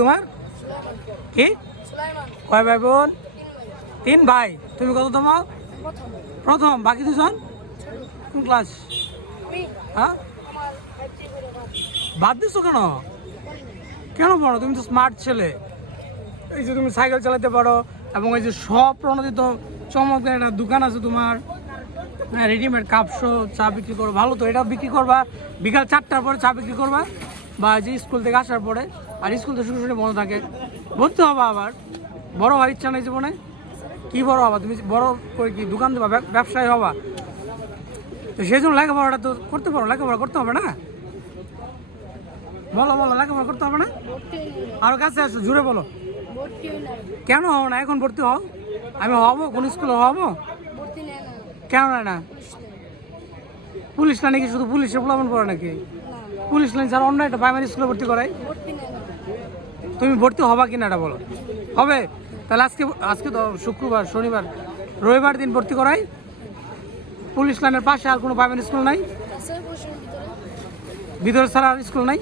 তোমার কি কয় ভাই বোন? 3 ভাই। তুমি কততম? প্রথম। বাকি দুজন কোন ক্লাস? হ্যাঁ, বাদ দিছো কেন? কেন পড়ো? তুমি তো স্মার্ট ছেলে। এই যে তুমি সাইকেল চালাতে পারো এবং এই যে সব প্রণোদিত চমৎকার একটা দোকান আছে তোমার, রেডিমেড কাপসো চা বিক্রি করো। ভালো তো, এটা বিক্রি করবা বিকাল 4টার পরে চা বিক্রি করবা, বা যে স্কুল থেকে আসার পরে। আর স্কুল তো শুরু বন্ধ থাকে। ভর্তি হবা আবার, বড় হওয়ার ইচ্ছা নেই জীবনে? কি বড় হবা তুমি? বড় করে কি দোকান দেবা, ব্যবসায়ী হবা? তো সেই জন্য লেখাপড়াটা তো করতে পারো। লেখাপড়া করতে হবে না? বলো বলো, লেখাপড়া করতে হবে না? আরো কাছে আসো, জুড়ে বলো। কেন হও না? এখন ভর্তি হও। আমি হবো, কোন স্কুলে হবো? কেন না? পুলিশ না নাকি? শুধু পুলিশে প্রলাপন করে নাকি? পুলিশ লাইন যারা অন্য একটা প্রাইমারি স্কুলে ভর্তি করাই। তুমি ভর্তি হবা কিনা এটা বলো। হবে? তাহলে আজকে তো শুক্রবার, শনিবার, রবিবার দিন ভর্তি করাই। পুলিশ লাইনের পাশে আর কোনো প্রাইমারি স্কুল নাই? ভিতরে ছাড়া আর স্কুল নাই?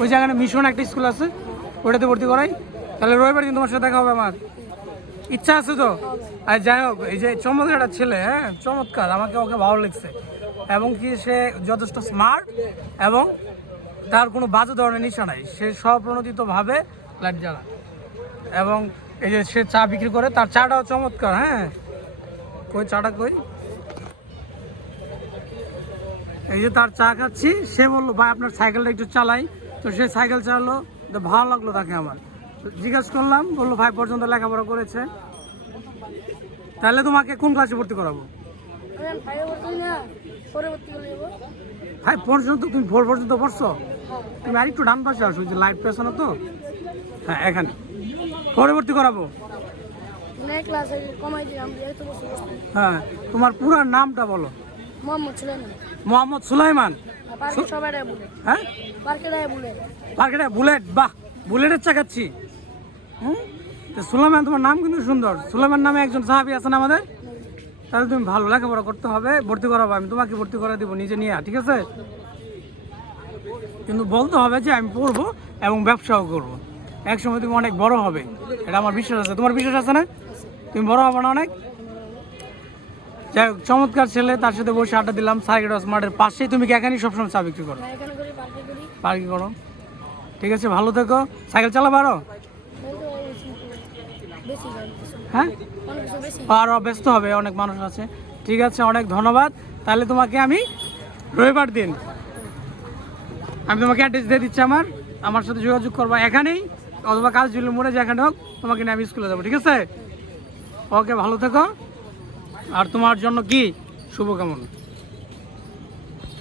ওই জায়গায় মিশন একটা স্কুল আছে, ওটাতে ভর্তি করাই। তাহলে রবিবার দিন তোমার সাথে দেখা হবে আমার। ইচ্ছা আছে তো? আর যাই হোক, এই যে চমৎকার একটা ছেলে, হ্যাঁ চমৎকার, আমাকে ওকে ভালো লাগছে। এবং কি সে যথেষ্ট স্মার্ট এবং তার কোনো বাজে ধরনের নেশা নাই। সে স্বপ্রণোদিতভাবে লাইট জ্বালা এবং এই যে সে চা বিক্রি করে, তার চাটাও চমৎকার। হ্যাঁ, কই চাটা কই? এই যে তার চা খাচ্ছি। সে বললো ভাই আপনার সাইকেলটা একটু চালাই। তো সে সাইকেল চালালো, তো ভালো লাগলো তাকে আমার। জিজ্ঞাসা করলাম, বললো ভাই পর্যন্ত লেখাপড়া করেছে। তাহলে তোমাকে কোন ক্লাসে ভর্তি করাবো? 5 পর্যন্ত? তুমি 4 পর্যন্ত পড়ছো? তুমি আর একটু ডান পাশে আসো, যে লাইট পেছনে তো। হ্যাঁ, এখানে 4 ভর্তি করাবো। হ্যাঁ, তোমার পুরো নামটা বলো। মোহাম্মদ সুলাইমান। হ্যাঁ, পার্কেটায় বুলেট। বাহ, বুলেটের চাকাচ্ছি। সুলাইমান, তোমার নাম কিন্তু সুন্দর। সুলাইমান নামে একজন সাহাবী আছেন আমাদের। তাহলে তুমি ভালো লেখাপড়া করতে হবে, ভর্তি করাবো। আমি তোমাকে ভর্তি করে দিব নিজে নিয়ে, ঠিক আছে? কিন্তু বলতে হবে যে আমি পড়বো এবং ব্যবসাও করবো। একসময় তুমি অনেক বড় হবে, এটা আমার বিশ্বাস আছে। তোমার বিশ্বাস আছে না? তুমি বড় হবে না অনেক? যাই হোক, চমৎকার ছেলে, তার সাথে বসে আড্ডা দিলাম সার্কিট স্মার্টের পাশেই। তুমি কি এখানেই সবসময় চা বিক্রি করো? পার্কি করো, ঠিক আছে। ভালো থেকো। সাইকেল চালাবো আরো? হ্যাঁ, আরো ব্যস্ত হবে, অনেক মানুষ আছে। ঠিক আছে, অনেক ধন্যবাদ। তাহলে তোমাকে আমি রবিবার দিন আমি তোমাকে অ্যাড্রেস দিয়ে দিচ্ছি। আমার সাথে যোগাযোগ করবা এখানেই, অথবা কাজজুলি মোড়ে যেখানে হোক, তোমাকে নিয়ে আমি স্কুলে যাবো, ঠিক আছে? ওকে, ভালো থেকো। আর তোমার জন্য কি শুভকামনা।